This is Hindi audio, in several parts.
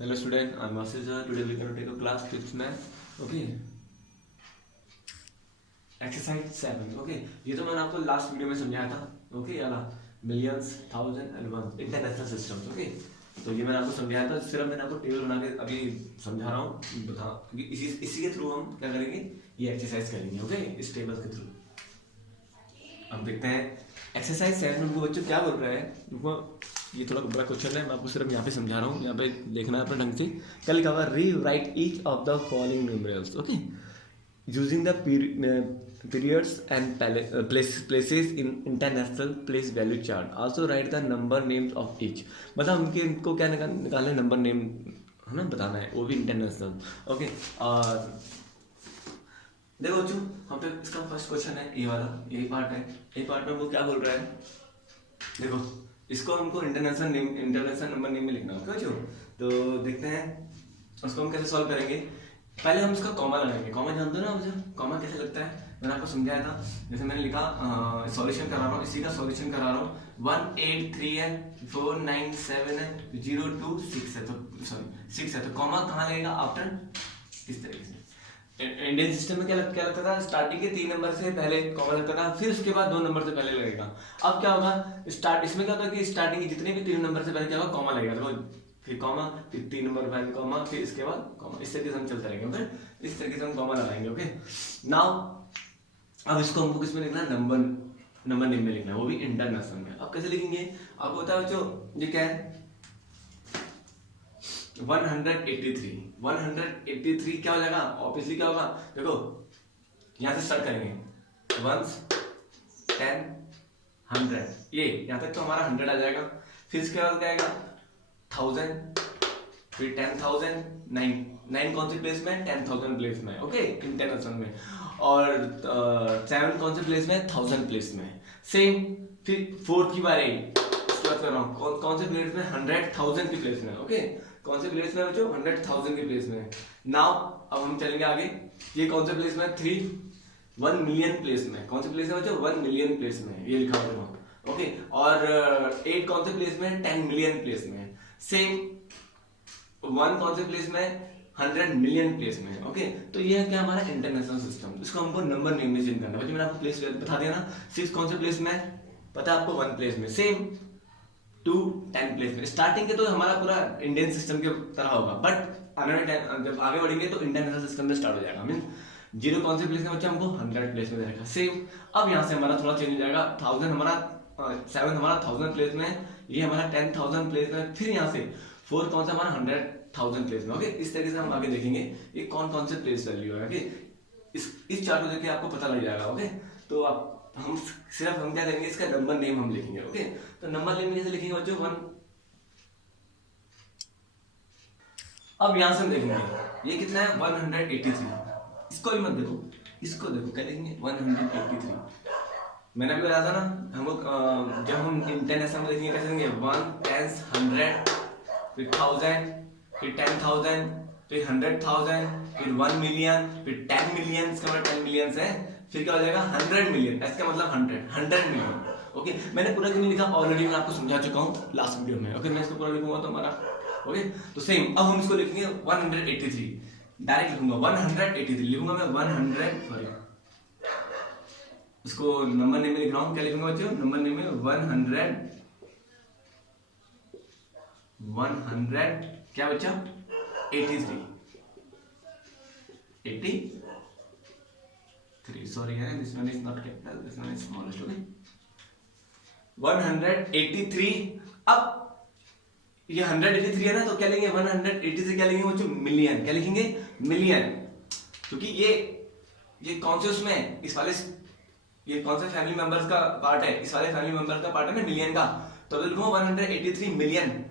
Hello student, I'm Ashish. Today we're going to take a class 6 math. Okay. Exercise 7. Okay. ये तो मैंने आपको लास्ट वीडियो में समझाया था. Okay याला millions, thousand and one international systems. Okay. तो ये मैंने आपको समझाया था. सिर्फ मैंने आपको टेबल बना के अभी समझा रहा हूँ. बता क्योंकि इसी के थ्रू हम क्या करेंगे, ये एक्सरसाइज करेंगे. ओके. इस टेबल के थ्रू हम देखते हैं एक्सरसाइज 7 में वो बच्चों क्या बोल रहा है. ये थोड़ा बड़ा क्वेश्चन है, मैं आपको सिर्फ यहाँ पे समझा रहा हूँ. यहाँ पे देखना है अपने ढंग से. क्या लिखा हुआ, री right each of the following numerals. Okay. Using the periods and places in international place value chart. Also write the number names of each. मतलब इनको क्या निकालना है, नंबर नेम है ना, बताना है, वो भी इंटरनेशनल. ओके. और देखो बच्चों, हम पे इसका फर्स्ट क्वेश्चन है ये वाला, यही पार्ट है. ये पार्ट में वो क्या बोल रहा है, देखो इसको हमको इंटरनेशनल नंबर नेम में लिखना होगा बच्चों. तो देखते हैं उसको हम कैसे सॉल्व करेंगे. पहले हम इसका कॉमा लगाएंगे. कॉमा जानते हो ना मुझे, कॉमा कैसे लगता है, मैंने आपको समझाया था. जैसे मैंने लिखा सॉल्यूशन करा रहा हूँ, इसी का सॉल्यूशन करा रहा हूँ. 183 है, 497 है, 026 है, तो सॉरी 6 है, तो कॉमा कहाँ लगेगा, आफ्टर. इस तरीके से इंडियन सिस्टम में क्या लगता था, स्टार्टिंग के 3 नंबर से पहले कॉमा लगता था, फिर उसके बाद 2 नंबर से पहले लगेगा. अब क्या होगा, इसमें क्या होगा कि स्टार्टिंग के जितने भी 3 नंबर से पहले क्या होगा, कॉमा लगेगा. तो फिर कॉमा, फिर 3 नंबर पहले कॉमा, फिर इसके बाद कॉमा. इस तरीके से हम चलते रहेंगे. ओके. इस तरीके से हम कॉमा लगाएंगे. ओके. नाउ अब इसको हमको किसमें लिखना है, नंबर नेम में लिखना है, वो भी इंटरनेशनल में. अब कैसे लिखेंगे आपको पता है बच्चों, ये क्या है 183 क्या हो जाएगा, ऑब्वियसली क्या होगा, देखो यहां से स्टार्ट करेंगे. 1 10 100, ये यहां तक तो हमारा 100 आ जाएगा. फिर इसके बाद क्या आएगा 1000, फिर 10,000, 9 कौन सी प्लेस में, 10,000 प्लेस में. ओके. इंटरनेशनल में. और 7 कौन से प्लेस में, 1000 प्लेस में. सेम. फिर 4 की बार 8, इसके बाद कर रहा हूँ कौन से प्लेस में, 100,000 की प्लेस में. ओके. कौन से प्लेस में बच्चों, 100,000 की प्लेस में. नाउ अब हम चलेंगे आगे. ये कौन से प्लेस में, 3 1 मिलियन प्लेस में. कौन से प्लेस में बच्चों, 1 मिलियन प्लेस में, ये लिखा हुआ है. ओके. और 8 कौन से प्लेस में, 10 मिलियन प्लेस में. सेम 1 कौन से प्लेस में, 100 मिलियन प्लेस में. ओके. तो ये है क्या हमारा इंटरनेशनल सिस्टम. इसको हमको नंबर नेम में चेंज करना है. मैंने आपको प्लेस बता दिया ना. 6 कौन से प्लेस में पता है आपको, 1 प्लेस में. सेम 2 10 प्लेस में. स्टार्टिंग के तो हमारा पूरा इंडियन सिस्टम के तरह होगा, बट आने वाले टाइम जब आगे बढ़ेंगे तो इंटरनेशनल सिस्टम में स्टार्ट हो जाएगा. मीन 0 कौन से प्लेस में बच्चा, हमको 100 प्लेस में जाएगा. सेम. अब यहाँ से हमारा थोड़ा चेंज हो जाएगा. 1000 हमारा 7 हमारा 1000 प्लेस में, ये हमारा 10,000 प्लेस में. फिर यहाँ से 4 कौन सा हमारा 100,000 प्लेस में. ओके. इस तरीके से हम आगे देखेंगे ये कौन कौन से प्लेस वैल्यू है. ओके. इस चार्ट को देखिए आपको पता लग जाएगा. ओके. तो आप हम क्या करेंगे, इसका नंबर नेम हम लिखेंगे. ओके. तो नंबर नेम कैसे लिखेंगे बच्चों, 1. अब यहां से हम देखेंगे ये कितना है, 183. इसको भी मत देखो, इसको देखो क्या लिखेंगे, 183. मैंने अभी बताया था ना, हमको जब हम इंटरनेशनल में देखेंगे कैसे देखेंगे, 1 10 100, फिर 1000, फिर 10,000, फिर 100,000, फिर 1 मिलियन, फिर 10 मिलियन. इसका मतलब 10 मिलियन है. फिर क्या हो जाएगा 100 मिलियन. इसका मतलब 100 मिलियन. ओके. मैंने पूरा क्यों नहीं लिखा, ऑलरेडी मैं आपको समझा चुका हूँ लास्ट वीडियो में. ओके. मैं इसको पूरा लिखूंगा तो हमारा. ओके. तो सेम अब हम इसको लिखेंगे 183. डायरेक्ट लिखूंगा 183, लिखूंगा मैं 100, सॉरी इसको नंबर नेम में लिख रहा हूँ. क्या लिखूंगा बच्चों, नंबर नेम में 100 क्या बच्चा, 83 सॉरी है, this one is not capital, this one is smallest. Okay. 183. अब ये 183 है ना, तो क्या लेंगे 180 से क्या लेंगे बच्चों, मिलियन. क्या लिखेंगे, मिलियन. क्योंकि ये कौन से उसमें, इस वाले, ये कौन से फैमिली मेंबर्स का पार्ट है, इस वाले फैमिली मेंबर का पार्ट है ना, मिलियन का. तो लिखूंगा 183 मिलियन.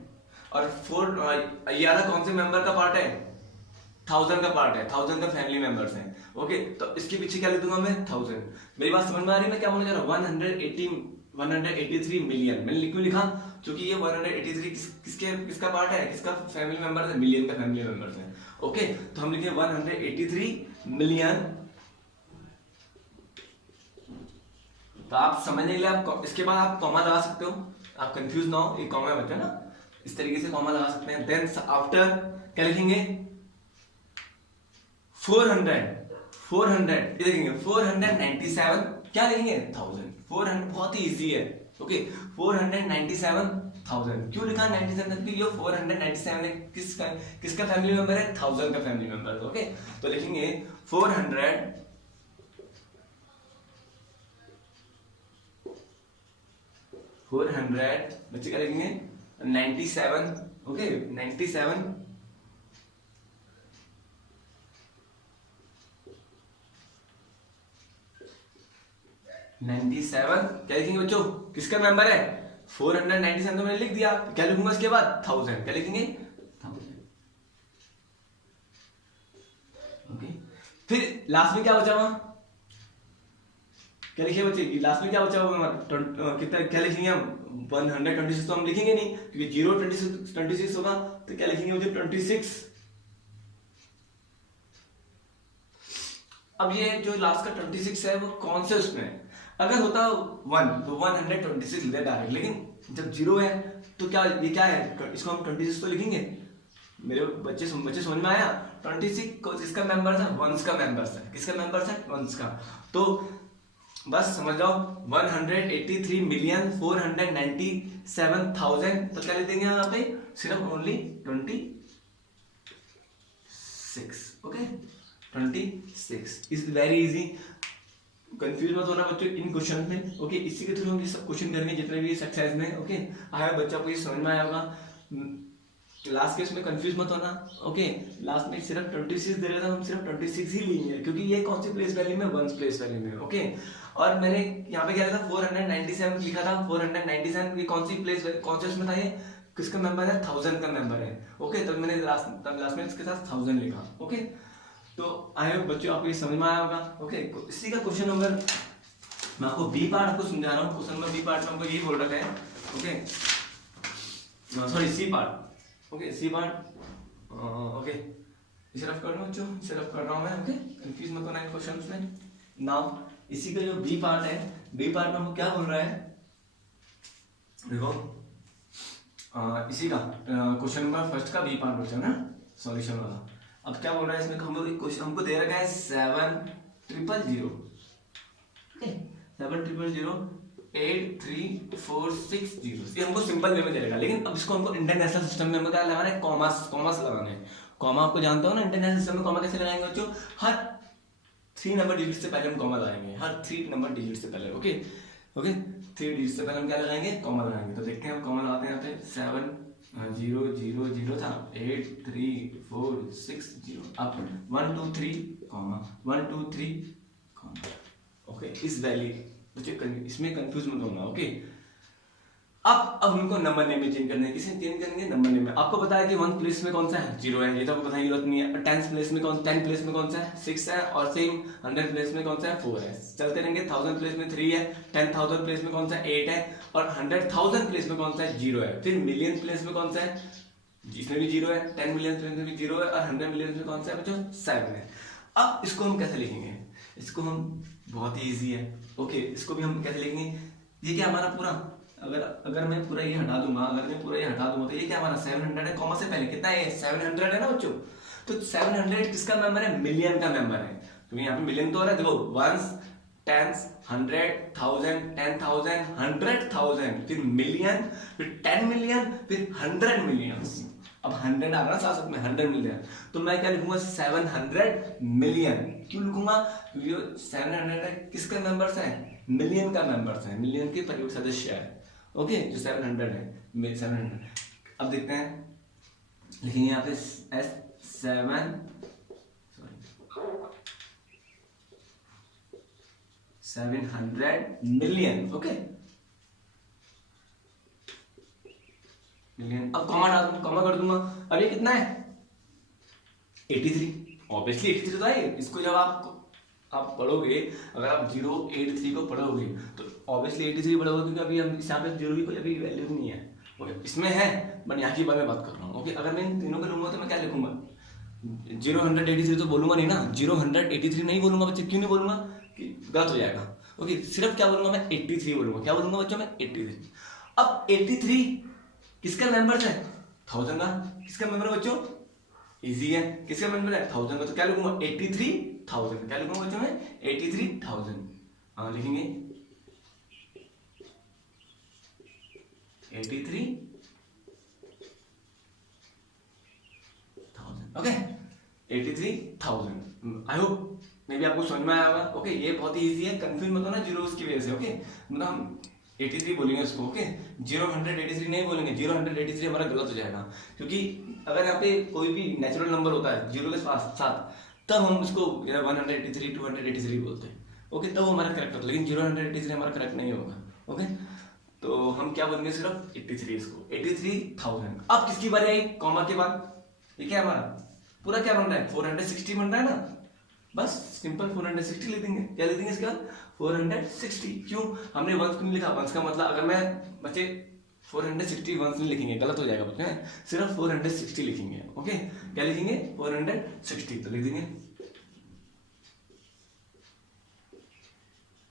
और 4 ये वाला कौन से मेंबर का पार्ट है, 1000 का पार्ट है, 1000 का फैमिली मेंबर्स हैं. ओके. तो इसके पीछे क्या लिख दूंगा मैं, 1000. मेरी बात समझ में आ रही है मैं क्या बोलने जा रहा हूँ. 183 मिलियन मैंने क्यों लिखा, क्योंकि ये 183 किसका पार्ट है, किसका फैमिली मेंबर है, मिलियन का फैमिली मेंबर्स है. ओके. तो हम लिखे 183 मिलियन. तो आप समझने के लिए आप इसके बाद आप कॉमा लगा सकते हो, आप कंफ्यूज ना हो. ये कॉमा बचा ना, इस तरीके से कॉमा लगा सकते हैं। देन आफ्टर क्या लिखेंगे 400 ये लिखेंगे 497 क्या लिखेंगे 1000 400 बहुत ही इजी है। ओके 497,000 क्यों लिखा 97 तक भी? ये 497 है किसका फैमिली मेंबर है 1000 का फैमिली मेंबर। ओके तो लिखेंगे 400 बच्चे क्या लिखेंगे 97। ओके 97 क्या लिखेंगे बच्चों किसका मेंबर है 497 तो मैंने लिख दिया। क्या लिखूंगा इसके बाद 1000 क्या लिखेंगे 1000। ओके फिर लास्ट में क्या बचा हुआ क्या लिखे बच्चे लास्ट में क्या बचा हुआ कितना क्या लिखेंगे हम 126 तो हम लिखेंगे नहीं क्योंकि 0 26 होगा तो क्या लिखेंगे मुझे 26। अब ये जो लास्ट का 26 है वो कौन से उसमें है? अगर होता 1 तो 126 लिखते डायरेक्ट, लेकिन जब 0 है तो क्या ये क्या है इसको हम 26 तो लिखेंगे। मेरे बच्चे समझ में आया 26 किसका मेंबर था वंस का मेंबर है। किसका मेंबर है वंस का। तो बस समझ जाओ 183,497,000 तो क्या लिख देंगे यहाँ पे सिर्फ only 26। Okay 26 is very easy. Confuse मत होना बच्चों इन क्वेश्चन में। ओके इसी के थ्रू हम ये सब क्वेश्चन करेंगे जितने भी एक्सरसाइज में। ओके आया बच्चा को ये समझ में आया होगा। लास्ट केस में कंफ्यूज मत होना। ओके लास्ट में सिर्फ 26 दे रहे थे हम सिर्फ 26 ही लेंगे क्योंकि ये कौन सी प्लेस वैल्यू में वंस प्लेस वैल्यू में। ओके और मैंने यहाँ पे क्या लिखा था 497 लिखा था 497 ये कौन सी प्लेस कौन से उसमें था ये किसका मेंबर है 1000 का मेंबर है। ओके तब मैंने लास्ट में इसके साथ 1000 लिखा। ओके तो आई होप बच्चों आपको ये समझ में आया होगा। ओके इसी का क्वेश्चन नंबर मैं आपको बी पार्ट आपको समझा रहा हूँ। क्वेश्चन नंबर बी पार्ट में हमको ये बोल रखा है। Okay sorry C part. Okay C part okay इसे रफ कर लो बच्चों इसे रफ कर रहा हूँ मैं। ओके कंफ्यूज मत होना इन क्वेश्चंस में। नाउ इसी का जो बी पार्ट है बी पार्ट में हमको क्या बोल रहा है देखो इसी का क्वेश्चन नंबर फर्स्ट का बी पार्ट बच्चों ना सॉल्यूशन वाला। अब क्या बोल रहा है इसमें हमको दे रखा है 7,000 7,000,8,3,4,6 ये हमको सिंपल वे में दे रखा। लेकिन अब इसको हमको इंटरनेशनल सिस्टम में क्या लगाना है कॉमास लगाने हैं। कॉमा आपको जानते हो ना इंटरनेशनल सिस्टम में कॉमा कैसे लगाएंगे बच्चों हर 3 नंबर डिजिट से पहले हम कॉमा लगाएंगे हर 3 नंबर डिजिट से पहले। ओके 3 डिजिट से पहले हम क्या लगाएंगे कॉमा लगाएंगे। तो देखते हैं हम कॉमा लगाते हैं यहाँ पे 7,0,0,0 था 8,3,4,6,0 अब 1 2 3 कॉमा 1 2 3 कॉमा। ओके इस वैल्यू इसमें कंफ्यूज मत होना। ओके अब हमको नंबर नेम में चेंज करना है। किसे चेंज करेंगे नंबर नेम में। आपको पता है कि 1 प्लेस में कौन सा है 0 है ये तो आपको बताने की जरूरत नहीं है। 10 प्लेस में 10 प्लेस में कौन सा है 6 है और सेम 100 प्लेस में कौन सा है 4 है। चलते रहेंगे 1000 प्लेस में 3 है 10,000 प्लेस में कौन सा है 8 है और 100,000 प्लेस में कौन सा है 0 है। फिर मिलियन प्लेस में कौन सा है जिसमें भी 0 है 10 मिलियन प्लेस में भी 0 है और 100 मिलियन में कौन सा है बच्चों 7 है। अब इसको हम कैसे लिखेंगे इसको हम बहुत ही ईजी है। ओके इसको भी हम कैसे लिखेंगे ये क्या हमारा पूरा अगर मैं पूरा ये हटा दूंगा तो ये क्या हमारा 700 है। कॉमा से पहले कितना है 700 है ना बच्चों। तो 700 किसका मेंबर है मिलियन का मेंबर है क्योंकि यहाँ पे मिलियन तो हो रहा है। देखो वंस टेंस 100,000 10,000 100,000 फिर मिलियन फिर 10 मिलियन फिर 100 मिलियन। अब 100 आ रहा साथ में 100 मिलियन तो मैं क्या लिखूंगा 700 मिलियन। क्यों लिखूंगा क्योंकि 700 है किसका मेंबर्स है मिलियन का मेंबर्स है मिलियन के परिवार सदस्य है। ओके जो 700 है 700। अब देखते हैं लिखेंगे यहाँ पे 700 मिलियन। Okay million. अब कॉमा कर दूंगा। अब ये कितना है 83 ऑब्वियसली 83 तो है। इसको जब आप पढ़ोगे अगर आप 083 को पढ़ोगे तो ऑब्वियसली 83 पढ़ोगे क्योंकि अभी हम यहाँ पे 0 की कोई अभी वैल्यू नहीं है। ओके इसमें है बट यहाँ की बात मैं बात कर रहा हूँ। ओके अगर मैं इन तीनों को लूंगा तो मैं क्या लिखूंगा 083 तो बोलूंगा नहीं ना 083 नहीं बोलूंगा बच्चे। क्यों नहीं बोलूंगा कि गलत हो जाएगा। ओके सिर्फ क्या बोलूंगा मैं 83 बोलूंगा। क्या बोलूंगा बच्चों मैं 83। अब 83 किसका मेंबर्स है 1000 का किसका मेंबर है बच्चों? इजी है, किसका मेंबर है? 1000 का, तो क्या लिखूंगा? 83,000। क्या लिखूंगा बच्चों में? 83,000। हाँ लिखेंगे 83,000। ओके 83,000। आई होप मे भी आपको समझ में आया होगा। ओके ये बहुत ही इजी है, कंफ्यूज मत होना जीरो की वजह से। ओके मतलब हम 83 बोलेंगे इसको। ओके 0-183 नहीं बोलेंगे, 0-183 हमारा गलत हो जाएगा, क्योंकि अगर यहाँ पे कोई भी नेचुरल नंबर होता है जीरो के साथ तब हम उसको 183 283 बोलते हैं। ओके तब हमारा करेक्ट होता है, लेकिन 0-183 हमारा करेक्ट नहीं होगा। ओके तो हम क्या बोलेंगे? सिर्फ 83 इसको, 83,000। अब किसकी बारी आई? कॉमा के बाद ये क्या हमारा पूरा क्या बन रहा है? 460 बन रहा है ना, बस सिंपल 460 लिख देंगे। क्या लिख देंगे इसका? 460। क्यों हमने वंस क्यों लिखा? वंस का मतलब अगर मैं बच्चे 460 वंस नहीं लिखेंगे, गलत हो जाएगा बच्चे, सिर्फ 460 लिखेंगे। ओके क्या लिखेंगे? 460। तो लिख देंगे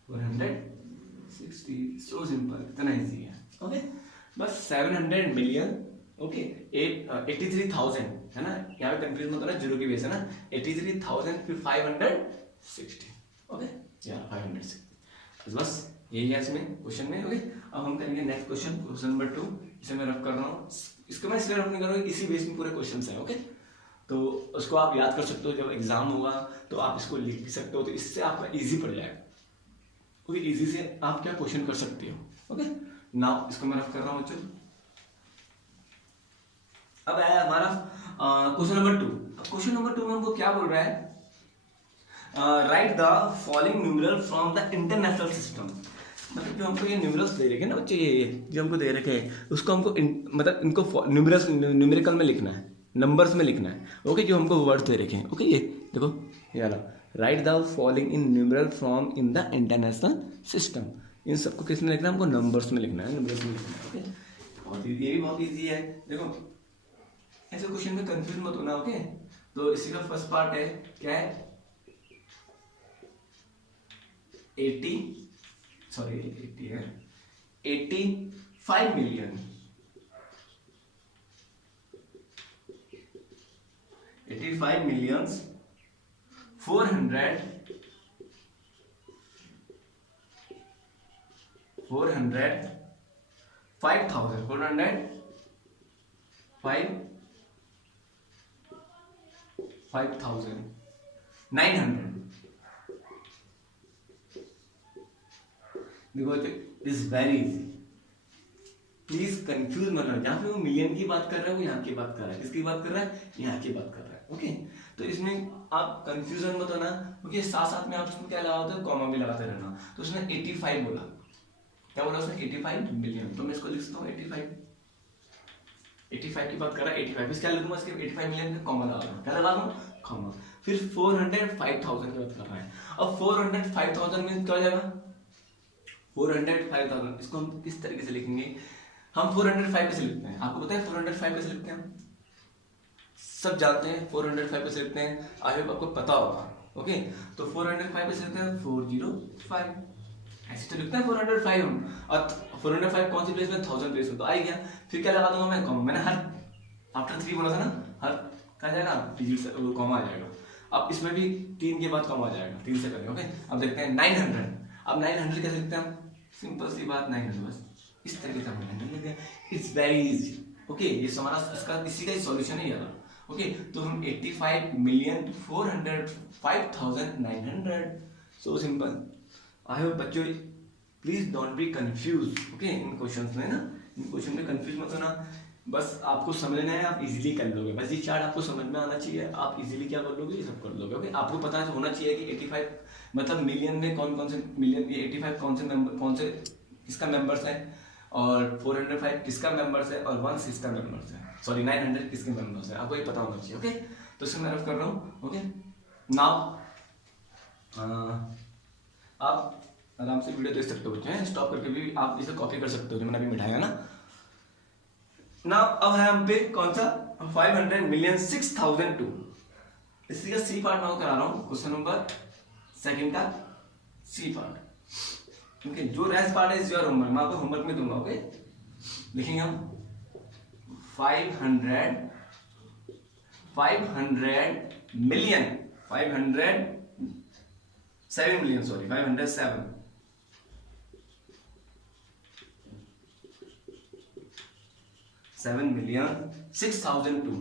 460। सो सिंपल, इतना इजी है। ओके बस 700 मिलियन। ओके 83,000 है ना, यहाँ पे कंफ्यूज मत होना जीरो की वजह से ना। 83,000 फिर 560। ओके यार 560 बस यही है इसमें क्वेश्चन में। ओके अब हम करेंगे नेक्स्ट क्वेश्चन, क्वेश्चन नंबर 2। इसे मैं रफ कर रहा हूँ, इसको मैं इसलिए रफ नहीं कर रहा हूँ, इसी बेस में पूरे क्वेश्चन है। ओके तो उसको आप याद कर सकते हो, जब एग्जाम होगा तो आप इसको लिख भी सकते हो, तो इससे आपका इजी पड़ जाएगा। ओके इजी से आप क्या क्वेश्चन कर सकते हो। ओके नाउ इसको मैं रफ कर रहा हूँ। चलो अब आया हमारा क्वेश्चन नंबर 2। क्वेश्चन नंबर 2 में हमको क्या बोल रहा है? Right the following numeral from the international system. मतलब जो हमको ये न्यूमरल्स दे रखे हैं ना बच्चे, ये जो हमको दे रखे हैं उसको हमको मतलब इनको न्यूमरल्स न्यूमेरिकल में लिखना है, नंबर्स में लिखना है। ओके जो हमको वर्ड्स दे रखे हैं। ओके ये देखो ये वाला, write the following in numeral from in the international system. इन सबको किस में लिखना है? हमको नंबर्स में लिखना है, नंबर्स में लिखना है। ओके और ये भी बहुत ईजी है। देखो ऐसे क्वेश्चन में कंफ्यूज मत होना। ओके तो इसी का फर्स्ट पार्ट है क्या है? 80 है 85 मिलियन 85 मिलियंस 400 5,000 900। देखो is very easy, please confuse मत होना। जहां पे वो मिलियन की बात कर रहा है वो यहाँ की बात कर रहा है, किसकी बात कर रहा है? यहाँ की बात कर रहा है। ओके तो इसमें आप कंफ्यूजन मत होना, क्योंकि साथ साथ में आप उसमें क्या लगाते हो? कॉमा भी लगाते रहना। तो उसने 85 बोला, क्या बोला उसने? 85 मिलियन। तो मैं इसको लिख सकता हूँ 85 की बात कर रहा है। 85 क्या लिखूंगा? इसके 85 मिलियन का कॉमा लगा दूंगा। क्या लगा दूं? कॉमा। फिर 405,000 की बात कर रहा है। अब 405,000 मीन क्या हो जाएगा? 405,000 इसको हम किस तरीके से लिखेंगे? हम 405 कैसे लिखते हैं? आपको पता है 405 कैसे लिखते हैं? सब जानते हैं 405 कैसे लिखते हैं, आई होप आपको पता होगा। ओके तो 405 कैसे लिखते हैं? 405 ऐसे तो लिखते हैं 405 हम। और 405 कौन सी प्लेस में? 1000 प्लेस में, तो आ गया। फिर क्या लगा दूंगा मैं? कॉमा। मैंने हर आफ्टर 3 बोला था ना, हर क्या जाएगा? डिजिट से वो कॉमा आ जाएगा। अब इसमें भी 3 के बाद कॉमा आ जाएगा, 3 से करेंगे। ओके अब देखते हैं 900। अब 900 कैसे लिखते हैं हम? सिंपल सी बात, 900 बस इस तरीके से हम 900 लिखते हैं। It's very easy. ओके ये हमारा इसका इसी का ही सॉल्यूशन है यार। ओके तो हम 85,405,900। So simple. आई होप बच्चों please don't be confuse. Okay in questions में ना, इन क्वेश्चन में कंफ्यूज मत होना, बस आपको समझना है, आप इजीली कर लोगे। बस ये चार्ट आपको समझ में आना चाहिए, आप इजीली क्या कर लोगे? ये सब कर लोगे। ओके आपको पता होना चाहिए कि 85 मतलब मिलियन में कौन कौन से मिलियन, ये 85 कौन से मेंबर, कौन से किसका मेंबर्स है, और 405 किसका मेंबर्स है, और 1 किसका मेंबर्स है, सॉरी 900 किसके मेंबर्स है, आपको ये पता होना चाहिए। ओके तो इसको मैं रफ कर रहा हूँ। ओके नाउ आप आराम से वीडियो देख सकते हो बच्चे, स्टॉप करके भी आप इसे कॉपी कर सकते हो, जो मैंने अभी मिठाया ना। ना अब है हम पे कौन सा? 500 मिलियन 6,002। इसी का सी पार्ट मैं करा रहा हूँ, क्वेश्चन नंबर 2 का सी पार्ट। क्योंकि जो रेस्ट पार्ट है इज योर होमवर्क, मैं आपको होमवर्क में दूंगा। ओके लिखेंगे हम 500 मिलियन 507 मिलियन सॉरी 507 7,000,000 6,002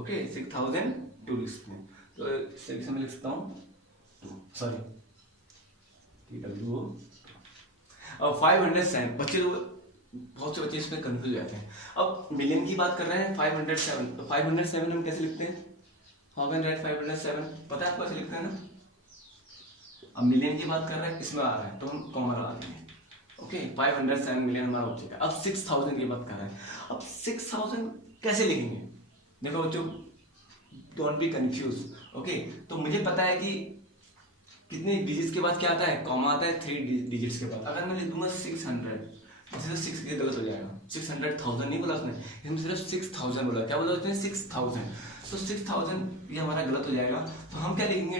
ओके 6,002 लिखते हैं तो इसे मैं लिखता हूँ सॉरी अब 507 बच्चे लोग बहुत से बच्चे इसमें कंफ्यूज हो जाते हैं। अब मिलियन की बात कर रहे हैं 507 तो 507 हम कैसे लिखते हैं हाउ कैन राइट 507 पता है आपको कैसे लिखते हैं ना। अब मिलियन की बात कर रहे हैं इसमें आ रहा है तो हम कॉमा लगा देंगे ओके 507 मिलियन हमारा हो चुका है। अब 6,000 की बात कर रहे हैं अब 6,000 कैसे लिखेंगे देखो बच्चों डोंट बी कंफ्यूज ओके। तो मुझे पता है कि कितने डिजिट्स के बाद क्या आता है कॉमा आता है 3 डिजिट्स के बाद। अगर मैं लिख दूंगा 600 ऐसे तो 6 के गलत हो जाएगा 600,000 नहीं बोला उसने इसमें सिर्फ 6,000 बोला क्या बोला उसने 6,000 तो 6,000 ये हमारा गलत हो जाएगा। तो हम क्या लिखेंगे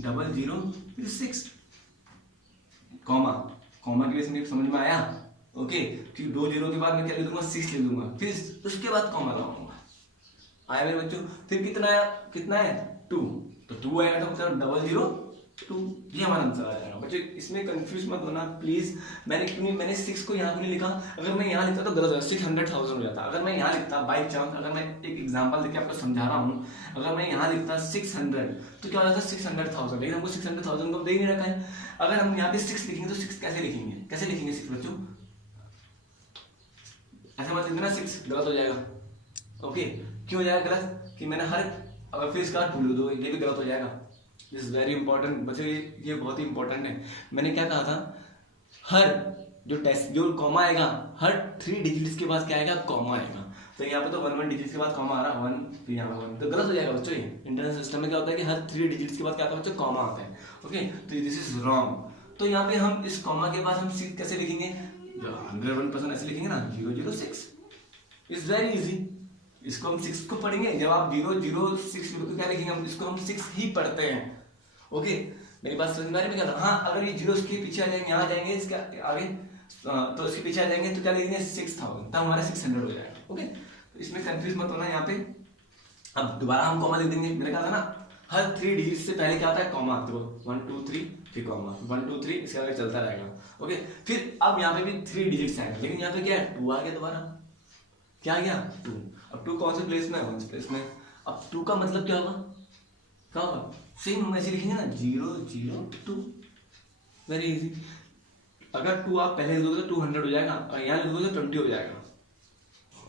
00 6 कॉमा कॉमा की वजह से समझ में आया ओके क्योंकि 2 0 के बाद मैं क्या लिख दूंगा 6 लिख दूंगा फिर उसके बाद कॉमा लगाऊंगा आया मेरे बच्चों। फिर कितना है 2 तो 2 आएगा तो मतलब 002 ये हमारा आंसर आ जाएगा। बच्चों इसमें कंफ्यूज मत होना प्लीज। मैंने 6 को यहाँ नहीं लिखा अगर मैं यहाँ लिखता तो गलत हो 600,000 हो जाता। अगर मैं यहाँ लिखता बाई चांस अगर मैं एक एग्जांपल देके आपको समझा रहा हूँ अगर मैं यहाँ लिखता 600 तो क्या हो जाता 600,000 लेकिन हमको 600,000 को दे ही नहीं रखा है। अगर हम यहाँ पे 6 लिखेंगे तो 6 कैसे लिखेंगे 6 बच्चों ऐसा मत लिखना 6 गलत हो जाएगा ओके। क्यों हो जाएगा गलत कि मैंने हर अगर फिर इसका 2 दो ये भी गलत हो जाएगा। दिस इज वेरी इंपॉर्टेंट बच्चों ये बहुत ही इंपॉर्टेंट है। मैंने क्या कहा था हर जो कॉमा आएगा हर 3 डिजिट्स के बाद क्या आएगा कॉमा आएगा। तो यहाँ पे तो 1 डिजिट्स के बाद कॉमा आ रहा 1 फिर यहाँ 1 तो गलत हो जाएगा बच्चों। ये इंटरनल सिस्टम में क्या होता है कि हर 3 डिजिट्स के बाद क्या आता है बच्चों कॉमा आता है ओके। तो दिस इज रॉन्ग। तो यहाँ पे हम इस कॉमा के बाद हम 6 कैसे लिखेंगे 100% ऐसे लिखेंगे ना 006 इज वेरी इजी। इसको हम 6 को पढ़ेंगे जब आप 006 को क्या लिखेंगे हम इसको हम 6 ही पढ़ते हैं ओके। मेरी बात समझ में आ रही है क्या था हाँ अगर ये 0 के पीछे आ जाएंगे यहाँ जाएंगे इसके आगे तो इसके पीछे आ जाएंगे तो क्या लिखेंगे 6,000 तब हमारा 600 हो जाएगा ओके। तो इसमें कंफ्यूज मत होना यहाँ पे। अब दोबारा हम कॉमा लिख देंगे मैंने कहा था ना हर 3 डिजिट से पहले क्या आता है कॉमा तो 1 2 3 फिर कॉमा 1 2 3 इसके आगे चलता रहेगा ओके। फिर अब यहाँ पे भी 3 डिजिट्स आएंगे लेकिन यहाँ पे क्या है 2 आ गया दोबारा क्या आ गया 2। अब 2 कौन से प्लेस में है 1 प्लेस में। अब 2 का मतलब क्या होगा सेम हम ऐसे लिखेंगे ना 002 वेरी इजी। अगर 2 आप पहले लिख दोगे तो 200 हो जाएगा और यहाँ लिख दोगे तो 20 हो जाएगा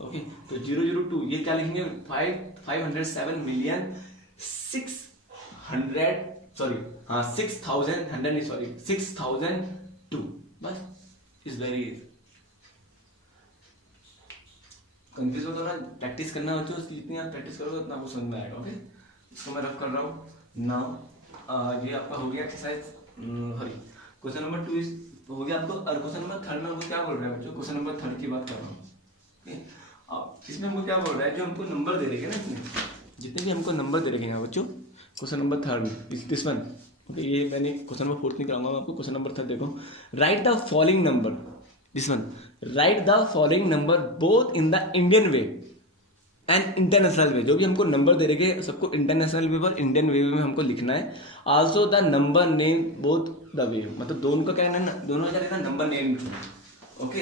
ओके। तो 002 ये क्या लिखेंगे 507 मिलियन 6,002 बस इज वेरी इजी। कंफ्यूज हो तो ना प्रैक्टिस करना हो तो जितनी आप प्रैक्टिस करोगे उतना आपको समझ में आएगा ओके। इसको मैं रफ कर रहा हूँ नाउ ये आपका हो गया एक्सरसाइज क्वेश्चन नंबर 2 हो गया आपको। और क्वेश्चन नंबर 3 में हमको क्या बोल रहा है बच्चों क्वेश्चन नंबर 3 की बात कर रहा हूँ ओके। अब इसमें हमको क्या बोल रहा है जो हमको नंबर दे देंगे ना इसमें जितने भी हमको नंबर दे देंगे बच्चों question number 3 this one okay. ये मैंने क्वेश्चन नंबर 4 नहीं कराऊंगा आपको क्वेश्चन नंबर 3 देखो write the following number this one write the following number both in the Indian way and international way. जो भी हमको नंबर दे रहे सबको इंटरनेशनल वे और इंडियन वे में हमको लिखना है। Also the number name both the way मतलब दोनों का क्या है दोनों क्या रहना नंबर नेम ओके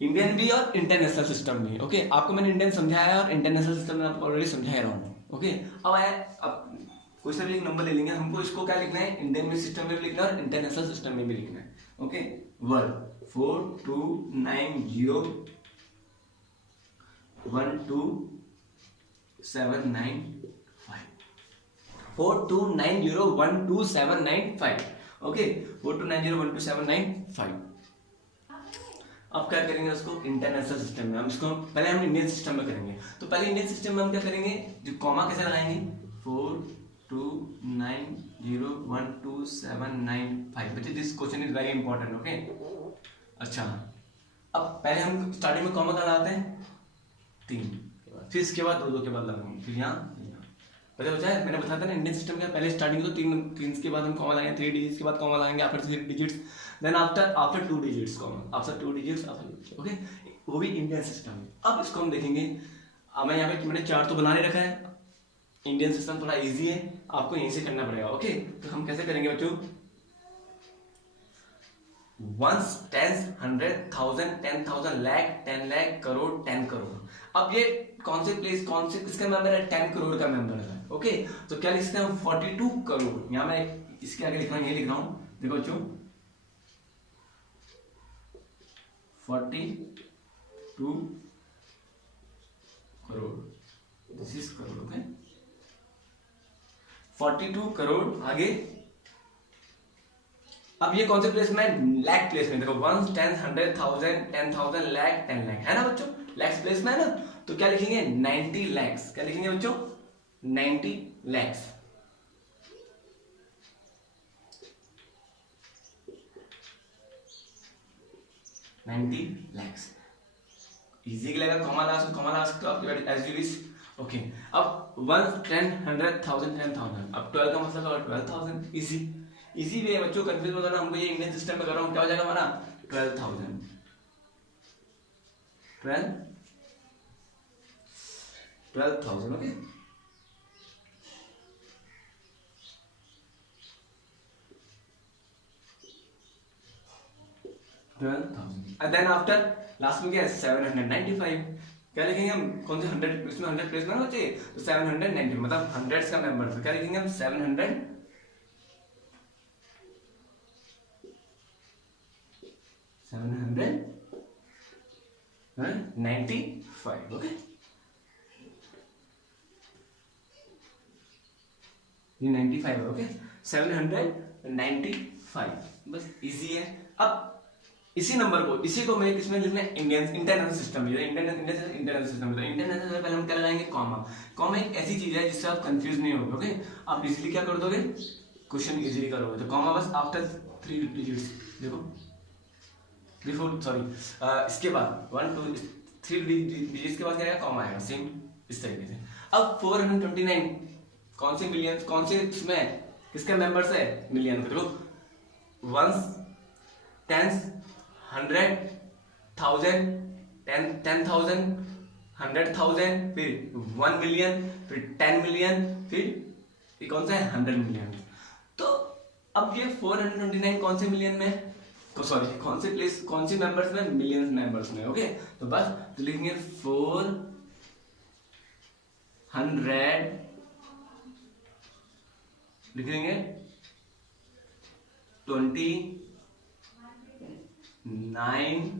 इंडियन भी और इंटरनेशनल सिस्टम भी ओके। आपको मैंने इंडियन समझाया और इंटरनेशनल सिस्टम में आपको ऑलरेडी समझा रहा हूँ ओके। अब आया अब कोई सा भी एक नंबर ले लेंगे हमको इसको क्या लिखना है इंडियन में सिस्टम में भी लिखना है और इंटरनेशनल सिस्टम में भी लिखना है ओके। 4290127995 ओके 4290127995। अब क्या करेंगे उसको इंटरनेशनल सिस्टम में हम इसको पहले हम इंडियन सिस्टम में करेंगे। तो पहले इंडियन सिस्टम में हम क्या करेंगे जो कॉमा कैसे लगाएंगे 4290127995 बच्चे this question is very important okay. अच्छा अब पहले हम स्टार्टिंग में कॉमा का लगाते हैं 3 फिर इसके बाद 2 के बाद लगाएंगे फिर यहाँ पता है मैंने बताया था ना इंडियन सिस्टम का पहले स्टार्टिंग तो तीन के बाद हम कॉमा लाएंगे, 3 डिजिट्स के बाद कॉमा लाएंगे, after 3 digits, then after 2 digits comma, after 2 digits okay, वो भी इंडियन सिस्टम है। अब इसको हम देखेंगे। अब मैं यहाँ पे मैंने चार्ट तो बना नहीं रखा है, इंडियन सिस्टम थोड़ा इजी है, आपको यहीं से करना पड़ेगा। ओके, तो हम कैसे करेंगे बच्चों, वंस, टेंस, 100,000, 10,000, लाख, 10 लाख, करोड़, 10 करोड़। अब ये कौन से प्लेस, कौन से किसका मेंबर है, 10 करोड़ का मेंबर है। ओके, तो क्या लिखते हैं हम, 42 करोड़। यहां मैं इसके आगे लिख रहा हूं, ये लिख रहा हूं, देखो बच्चों 42 crore, this is crore. Okay, 42 crore. आगे अब ये कौन से प्लेस में, लैख प्लेस में। देखो 1, 10, 100,000, 10,000, लाख, 10 लाख, है ना बच्चों, लैक्स प्लेस में है ना। तो क्या लिखेंगे, 90 लैक्स। क्या लिखेंगे बच्चों, 90 लैक्स। इजी लगेगा, कॉमा लगा सकते हो आप, एज यू विश। ओके, अब 1, 10, 100,000, 10,000, अब 12 का मतलब 12,000। इजी वे है बच्चों, कंफ्यूज मत होना। हमको ये इंडियन सिस्टम में कर रहा हूँ, क्या हो जाएगा हमारा 12,000, 12,000। ओके, देन आफ्टर लास्ट में क्या है, 795। क्या लिखेंगे हम, कौन से 100, इसमें 100 प्लेस में होते हैं, तो 790 मतलब हंड्रेड्स का मेंबर। तो क्या लिखेंगे हम, 795। ओके, ये 95 है। ओके, 795, बस इजी है। अब इसी नंबर को, इसी को मैं किसमें लिखना है, इंडियन इंटरनेशनल सिस्टम में। इंटरनेशनल सिस्टम में इंटरनेशनल पहले हम क्या लगाएंगे, कॉमा। कॉमा एक ऐसी चीज है जिससे आप कंफ्यूज नहीं होगे। ओके, आप इजीली क्या कर दोगे, क्वेश्चन इजीली करोगे। तो कॉमा बस आफ्टर 3 डिजिट्स, देखो बिफोर, सॉरी, इसके बाद 1, 2, 3 डिजिट्स के बाद क्या आएगा, कॉमा आएगा, सेम इस तरीके से। अब 429 कौन से मिलियन, कौन से इसमें किसके मेंबर्स है, मिलियन। देखो 1, 10, 100,000, 10,000, 100,000, फिर 1 मिलियन, फिर 10 मिलियन, फिर ये कौन सा है, 100 मिलियन। तो अब ये 429 कौन से मिलियन में, तो सॉरी कौन से प्लेस, कौन सी मेंबर्स में, मिलियन मेंबर्स में। ओके, तो बस तो लिखेंगे 400, लिखेंगे 29,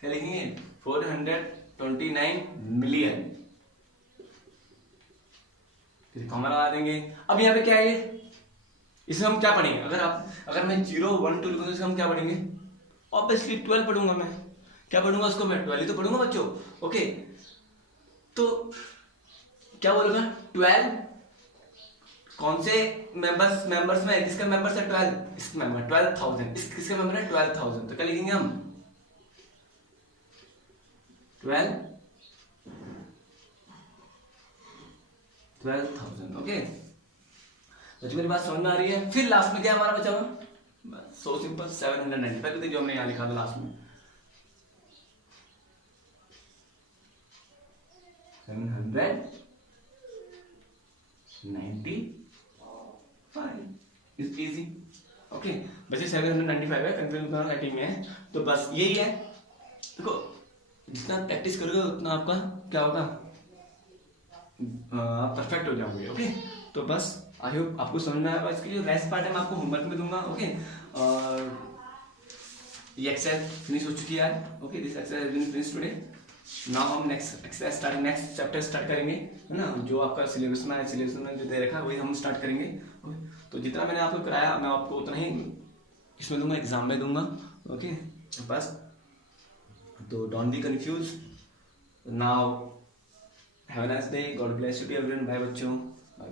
क्या लिखेंगे, 429 मिलियन, फिर कॉमा लगा देंगे। अब यहाँ पे क्या है, इसमें हम क्या पढ़ेंगे, अगर मैं 0, 1, 2 लिखूंगा तो इसमें हम क्या पढ़ेंगे, ऑब्वियसली 12 पढ़ूंगा मैं। क्या पढ़ूंगा उसको मैं, 12 ही तो पढ़ूंगा बच्चों। ओके, तो क्या बोलूंगा, 12 कौन से मेंबर्स में, किसका मेंबर्स है, 12, इसका मेंबर 12,000, किसका मेंबर है 12,000। तो क्या लिखेंगे हम, 12,000। ओके, बच्चों मेरी बात समझ में आ रही है। फिर लास्ट में क्या हमारा बचा हुआ, बस सो सिंपल, 795 जो हमने यहाँ लिखा था लास्ट में, 795 इज इजी। ओके, बस ये 795 है, कंफ्यूजन राइटिंग में है। तो बस यही है, देखो जितना प्रैक्टिस करोगे उतना आपका क्या होगा, आप परफेक्ट हो जाओगे। ओके, तो बस आई होप आपको समझ में आया। इसके जो रेस्ट पार्ट है मैं आपको होमवर्क में दूंगा। ओके, और ये एक्सरसाइज फिनिश हो चुकी है। Okay, this exercise has been finished today. Now हम next exercise starting, next chapter start करेंगे, है ना। जो आपका सिलेबस में है, सिलेबस में जो दे रखा है वही हम स्टार्ट करेंगे। ओके, तो जितना मैंने आपको कराया मैं आपको उतना ही इसमें दूंगा, एग्जाम में दूंगा। ओके, बस तो don't be confuse. Now have a nice day, God bless you to everyone. Bye बच्चों, बाय।